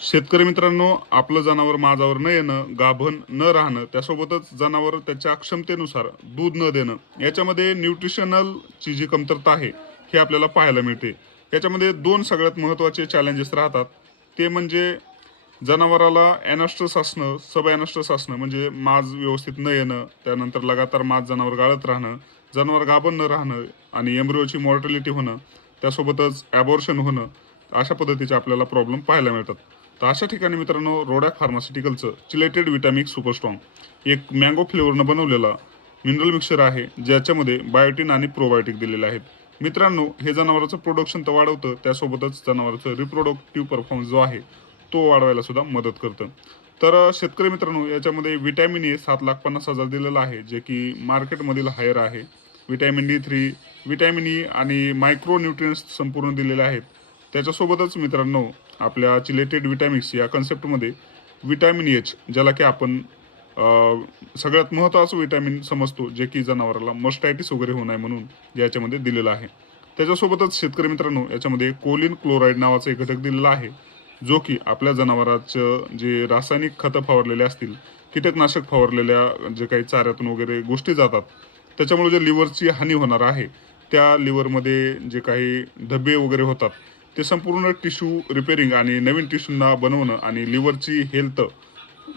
शेतकरी मित्रांनो, आपलं जनावर माझावर न येणं, गाभण न राहणं, त्यासोबतच जनावर त्याच्या क्षमतेनुसार दूध न देणं, याच्यामध्ये न्यूट्रिशनलची जी कमतरता आहे, हे आपल्याला पाहायला मिळते. याच्यामध्ये दोन सगळ्यात महत्त्वाचे चॅलेंजेस राहतात. ते म्हणजे जनावराला एनॉस्ट्रस असणं, सब एनॉस्ट्रस असणं, म्हणजे माज व्यवस्थित न येणं, त्यानंतर लगातार माज जनावर गाळत राहणं, जनावर गाभण न राहणं आणि एम्ब्रिओची मॉर्टॅलिटी होणं, त्यासोबतच ॲबॉर्शन होणं, अशा पद्धतीचे आपल्याला प्रॉब्लेम पाहायला मिळतात. तर अशा ठिकाणी मित्रांनो, रोडॅक फार्मास्युटिकलचं चिलेटेड विटॅमिक सुपर स्ट्रॉंग एक मँगो फ्लेवरनं बनवलेला मिनरल मिक्सचर आहे, ज्याच्यामध्ये बायोटिन आणि प्रोबायोटिक दिलेले आहेत. मित्रांनो, हे जनावराचं प्रोडक्शन तर वाढवतं, त्यासोबतच जनावराचं रिप्रोडक्टिव्ह परफॉर्मन्स जो आहे तो वाढवायला सुद्धा मदत करतं. तर शेतकरी मित्रांनो, याच्यामध्ये विटॅमिन ए 7,50,000 दिलेलं आहे, जे की मार्केटमधील हायर आहे. विटॅमिन D3, विटॅमिन ई आणि मायक्रो न्यूट्रियन्स संपूर्ण दिलेले आहेत. त्याच्यासोबतच मित्रांनो, आपल्या चिलेटेड विटॅमिक्स या कन्सेप्टमध्ये विटॅमिन एच, ज्याला की आपण सगळ्यात महत्त्वाचं विटॅमिन समजतो, जे की जनावराला मस्टायटिस वगैरे होऊ नये म्हणून याच्यामध्ये दिलेलं आहे. त्याच्यासोबतच शेतकरी मित्रांनो, याच्यामध्ये कोलिन क्लोराईड नावाचा एक घटक दिलेला आहे, जो की आपल्या जनावराचं जे रासायनिक खतं फवारलेले असतील, कीटकनाशक फवारलेल्या जे काही चाऱ्यातून वगैरे गोष्टी जातात, त्याच्यामुळे जे लिव्हरची हानी होणार आहे, त्या लिव्हरमध्ये जे काही धब्बे वगैरे होतात, ते संपूर्ण टिश्यू रिपेअरिंग आणि नवीन टिश्यूंना बनवणं आणि लिव्हरची हेल्थ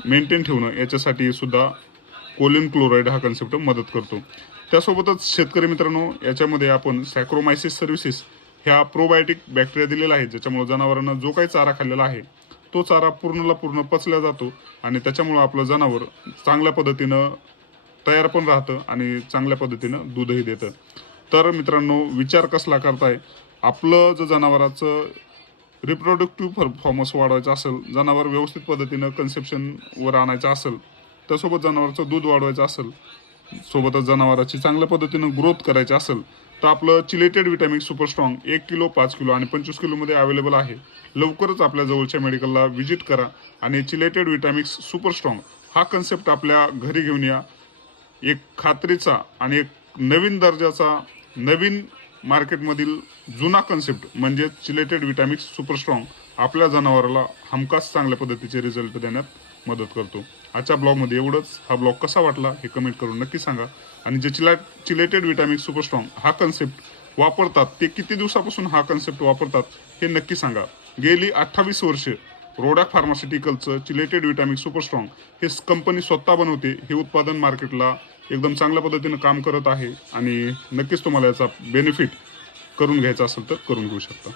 मेंटेन ठेवणं, याच्यासाठी सुद्धा कोलिन क्लोराईड हा कन्सेप्ट मदत करतो. त्यासोबतच शेतकरी मित्रांनो, याच्यामध्ये आपण सॅक्रोमायसिस सर्व्हिसेस ह्या प्रोबायोटिक बॅक्टेरिया दिलेला आहे, ज्याच्यामुळे जनावरांना जो काही चारा खाल्लेला आहे तो चारा पूर्णला पूर्ण पचला जातो आणि त्याच्यामुळं आपलं जनावर चांगल्या पद्धतीनं तयार पण राहतं आणि चांगल्या पद्धतीनं दूधही देतं. तर मित्रांनो, विचार कसला करताय? आपलं जर जनावराचं रिप्रोडक्टिव्ह परफॉर्मन्स वाढवायचा असेल, जनावर व्यवस्थित पद्धतीनं कन्सेप्शनवर आणायचं असेल, त्यासोबत जनावराचं दूध वाढवायचं असेल, सोबतच जनावराची चांगल्या पद्धतीनं ग्रोथ करायची असेल, तर आपलं चिलेटेड विटॅमिक सुपर स्ट्रॉंग 1 किलो, 5 किलो आणि 25 किलोमध्ये अवेलेबल आहे. लवकरच आपल्या जवळच्या मेडिकलला व्हिजिट करा आणि चिलेटेड विटॅमिक्स सुपर स्ट्रॉंग हा कन्सेप्ट आपल्या घरी घेऊन या. एक खात्रीचा आणि एक नवीन दर्जाचा, नवीन मार्केटमधील जुना कन्सेप्ट म्हणजे चिलेटेड विटॅमिक्स सुपर स्ट्रॉंग आपल्या जनावराला हमखास चांगल्या पद्धतीचे रिझल्ट देण्यात मदत करतो. आजच्या ब्लॉगमध्ये एवढंच. हा ब्लॉग कसा वाटला हे कमेंट करून नक्की सांगा. आणि जे चिलेटेड विटॅमिक्स सुपर स्ट्रॉंग हा कन्सेप्ट वापरतात, ते किती दिवसापासून हा कन्सेप्ट वापरतात हे नक्की सांगा. गेली 28 वर्षे रोडॅक फार्मास्युटिकलचं चिलेटेड विटॅमिक सुपर स्ट्रॉंग हे कंपनी स्वतः बनवते. हे उत्पादन मार्केटला एकदम चांगल्या पद्धतीनं काम करत आहे आणि नक्कीच तुम्हाला याचा बेनिफिट करून घ्यायचा असेल तर करून घेऊ शकता.